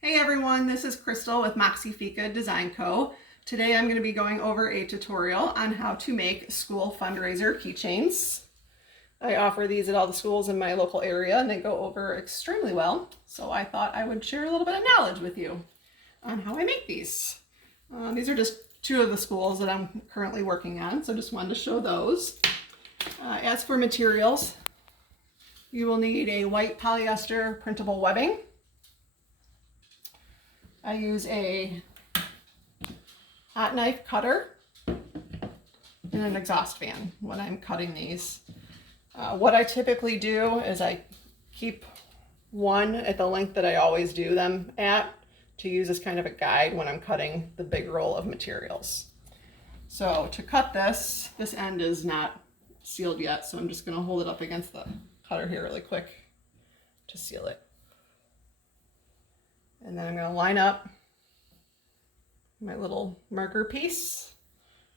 Hey everyone, this is Crystal with Moxie Fika Design Co. Today I'm going to be going over a tutorial on how to make school fundraiser keychains. I offer these at all the schools in my local area and they go over extremely well. So I thought I would share a little bit of knowledge with you on how I make these. These are just two of the schools that I'm currently working on, so just wanted to show those. As for materials, you will need a white polyester printable webbing. I use a hot knife cutter and an exhaust fan when I'm cutting these. What I typically do is I keep one at the length that I always do them at to use as kind of a guide when I'm cutting the big roll of materials. So to cut this end is not sealed yet, so I'm just going to hold it up against the cutter here really quick to seal it. And then I'm going to line up my little marker piece,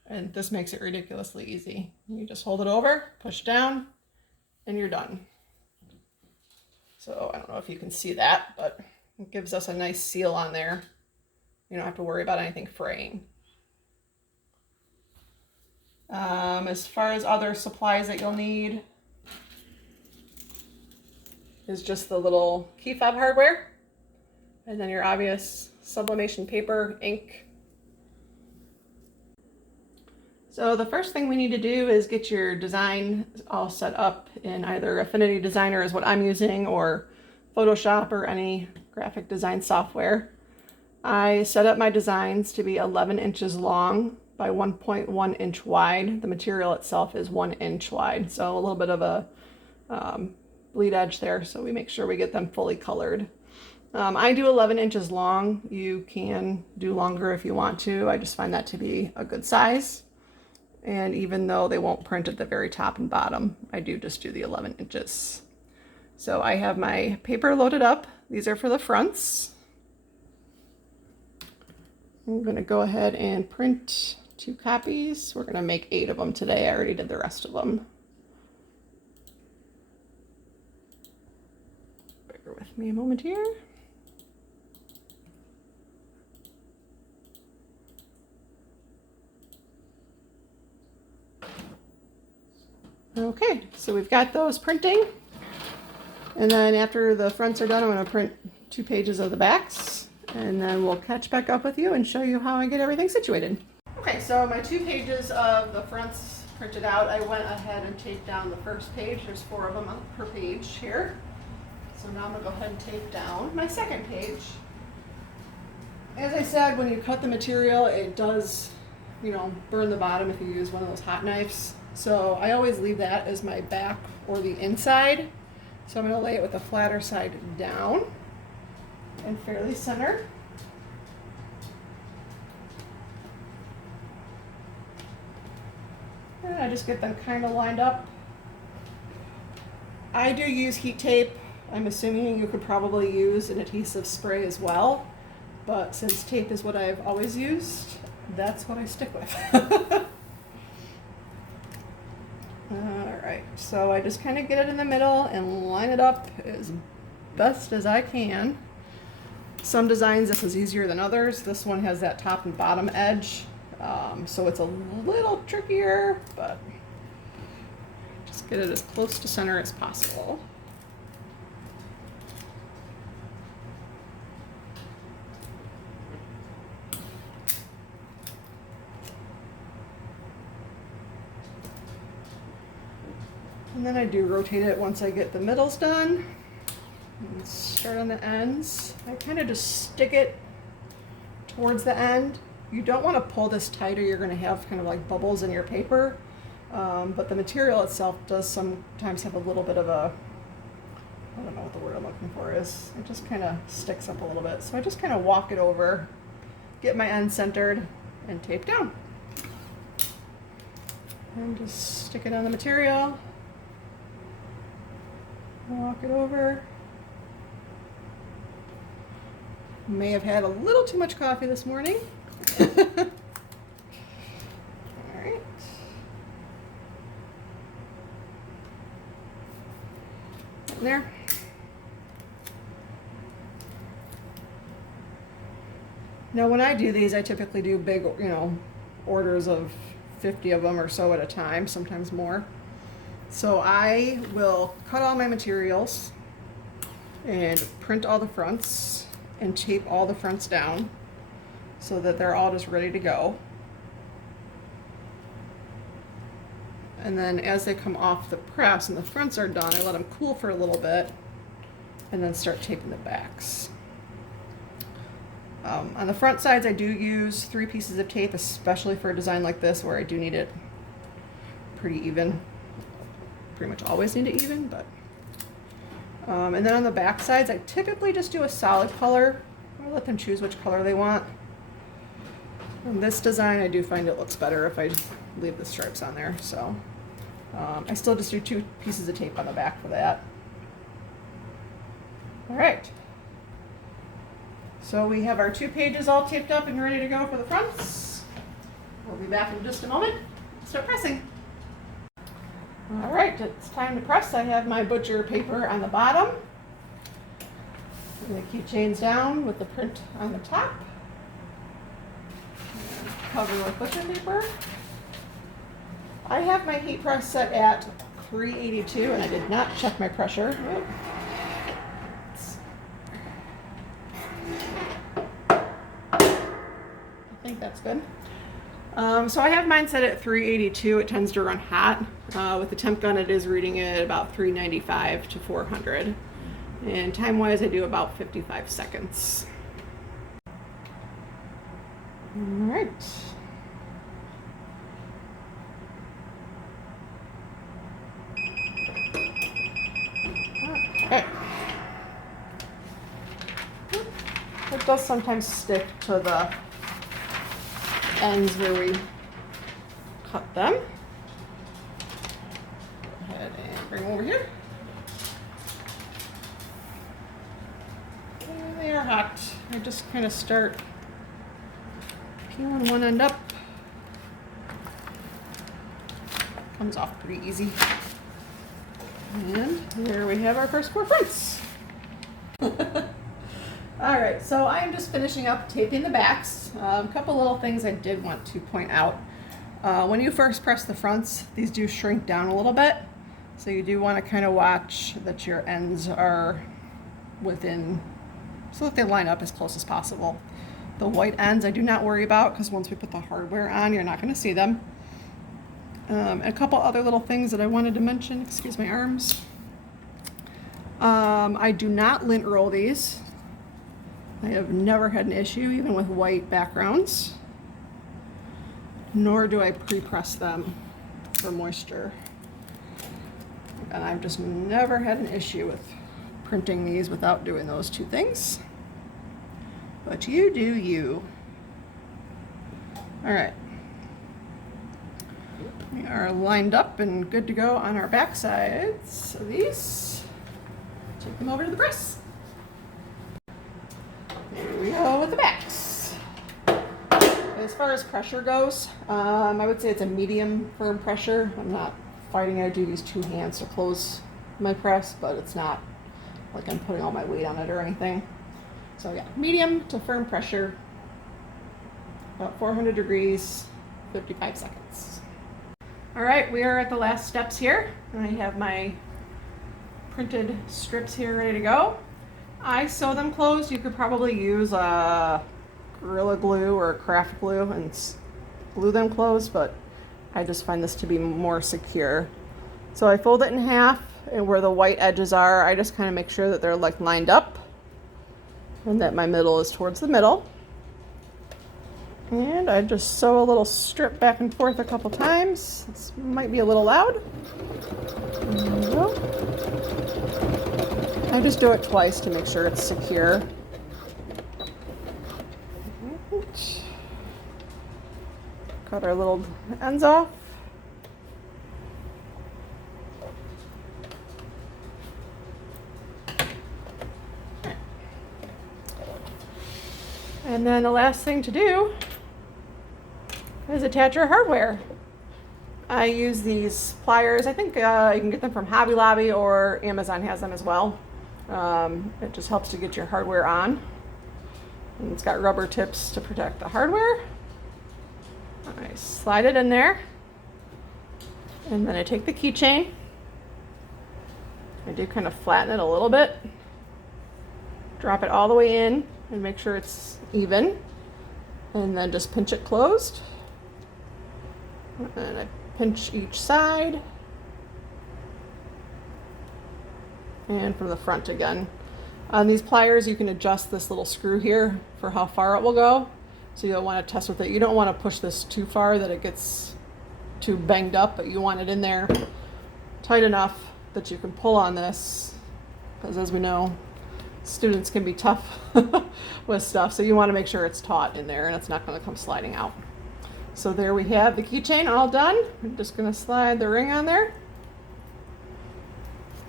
and this makes it ridiculously easy. You just hold it over, push down, and you're done. So I don't know if you can see that, but it gives us a nice seal on there. You don't have to worry about anything fraying. As far as other supplies that you'll need is just the little key fob hardware. And then your obvious sublimation paper, ink. So the first thing we need to do is get your design all set up in either Affinity Designer is what I'm using, or Photoshop, or any graphic design software. I set up my designs to be 11 inches long by 1.1 inch wide. The material itself is 1 inch wide, so a little bit of a bleed edge there, so we make sure we get them fully colored. I do 11 inches long. You can do longer if you want to. I just find that to be a good size. And even though they won't print at the very top and bottom, I do just do the 11 inches. So I have my paper loaded up. These are for the fronts. I'm going to go ahead and print 2 copies. We're going to make 8 of them today. I already did the rest of them. Bear with me a moment here. Okay, so we've got those printing, and then after the fronts are done, I'm going to print 2 pages of the backs, and then we'll catch back up with you and show you how I get everything situated. Okay, so my 2 pages of the fronts printed out, I went ahead and taped down the first page. There's 4 of them per page here. So now I'm going to go ahead and tape down my second page. As I said, when you cut the material, it does, burn the bottom if you use one of those hot knives. So I always leave that as my back or the inside. So I'm going to lay it with the flatter side down and fairly center. And I just get them kind of lined up. I do use heat tape. I'm assuming you could probably use an adhesive spray as well, but since tape is what I've always used, that's what I stick with. Alright, so I just kind of get it in the middle and line it up as best as I can. Some designs this is easier than others. This one has that top and bottom edge, so it's a little trickier, but just get it as close to center as possible. And then I do rotate it once I get the middles done. And start on the ends. I kind of just stick it towards the end. You don't want to pull this tight or you're going to have kind of like bubbles in your paper. But the material itself does sometimes have a little bit of a, I don't know what the word I'm looking for is. It just kind of sticks up a little bit. So I just kind of walk it over, get my end centered, and tape down. And just stick it on the material. Walk it over. May have had a little too much coffee this morning. All right. In there. Now when I do these, I typically do big, orders of 50 of them or so at a time, sometimes more. So I will cut all my materials and print all the fronts and tape all the fronts down so that they're all just ready to go. And then as they come off the press and the fronts are done, I let them cool for a little bit and then start taping the backs. On the front sides, I do use 3 pieces of tape, especially for a design like this where I do need it pretty even. Pretty much always need it even, but. And then on the back sides, I typically just do a solid color. I let them choose which color they want. On this design, I do find it looks better if I leave the stripes on there, so. I still just do 2 pieces of tape on the back for that. All right. So we have our 2 pages all taped up and ready to go for the fronts. We'll be back in just a moment. Start pressing. All right, it's time to press. I have my butcher paper on the bottom. The keychains down with the print on the top. Cover with butcher paper. I have my heat press set at 382 and I did not check my pressure. I think that's good. So I have mine set at 382. It tends to run hot. With the temp gun, it is reading at about 395 to 400. And time-wise, I do about 55 seconds. All right. Okay. It does sometimes stick to the ends where we cut them. Go ahead and bring them over here. And they are hot. I just kind of start peeling one end up. Comes off pretty easy. And there we have our first 4 fronts. All right, so I am just finishing up taping the backs. A couple little things I did want to point out. When you first press the fronts, these do shrink down a little bit. So you do want to kind of watch that your ends are within, so that they line up as close as possible. The white ends I do not worry about because once we put the hardware on, you're not going to see them. A couple other little things that I wanted to mention, excuse my arms. I do not lint roll these. I have never had an issue, even with white backgrounds. Nor do I pre-press them for moisture. And I've just never had an issue with printing these without doing those 2 things. But you do you. All right. We are lined up and good to go on our back sides of these. Take them over to the press. Here we go with the backs. As far as pressure goes, I would say it's a medium firm pressure. I'm not fighting. I do use 2 hands to close my press, but it's not like I'm putting all my weight on it or anything. So yeah, medium to firm pressure, about 400 degrees, 55 seconds. All right, we are at the last steps here. I have my printed strips here ready to go. I sew them closed. You could probably use a Gorilla Glue or craft glue and glue them closed, but I just find this to be more secure. So I fold it in half, and where the white edges are, I just kind of make sure that they're like lined up and that my middle is towards the middle. And I just sew a little strip back and forth a couple times. This might be a little loud. There we go. I just do it twice to make sure it's secure. Cut our little ends off. And then the last thing to do is attach your hardware. I use these pliers. I think you can get them from Hobby Lobby, or Amazon has them as well. It just helps to get your hardware on. And it's got rubber tips to protect the hardware. I slide it in there. And then I take the keychain. I do kind of flatten it a little bit. Drop it all the way in and make sure it's even. And then just pinch it closed. And I pinch each side. And from the front again. On these pliers, you can adjust this little screw here for how far it will go. So you'll want to test with it. You don't want to push this too far that it gets too banged up, but you want it in there tight enough that you can pull on this. Because as we know, students can be tough with stuff. So you want to make sure it's taut in there and it's not going to come sliding out. So there we have the keychain all done. I'm just going to slide the ring on there.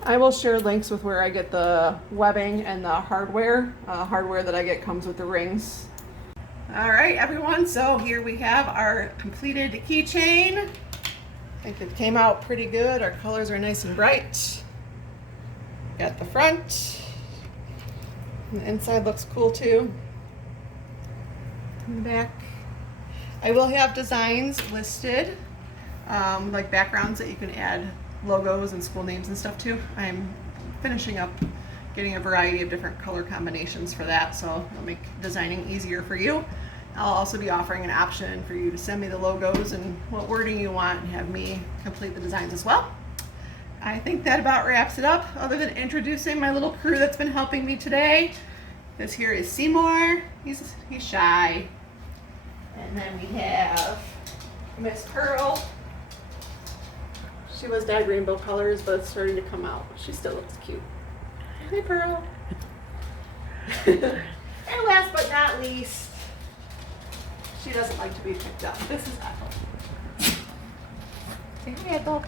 I will share links with where I get the webbing and the hardware. Hardware that I get comes with the rings. All right, everyone, so here we have our completed keychain. I think it came out pretty good. Our colors are nice and bright. Got the front. And the inside looks cool too. And the back. I will have designs listed, like backgrounds that you can add logos and school names and stuff too. I'm finishing up getting a variety of different color combinations for that, so it'll make designing easier for you. I'll also be offering an option for you to send me the logos and what wording you want and have me complete the designs as well. I think that about wraps it up, other than introducing my little crew that's been helping me today. This here is Seymour. He's shy. And then we have Miss Pearl. She was dyed rainbow colors, but it's starting to come out. She still looks cute. Hi, Pearl. And last but not least, she doesn't like to be picked up. This is Ethel. Say hi, Ethel.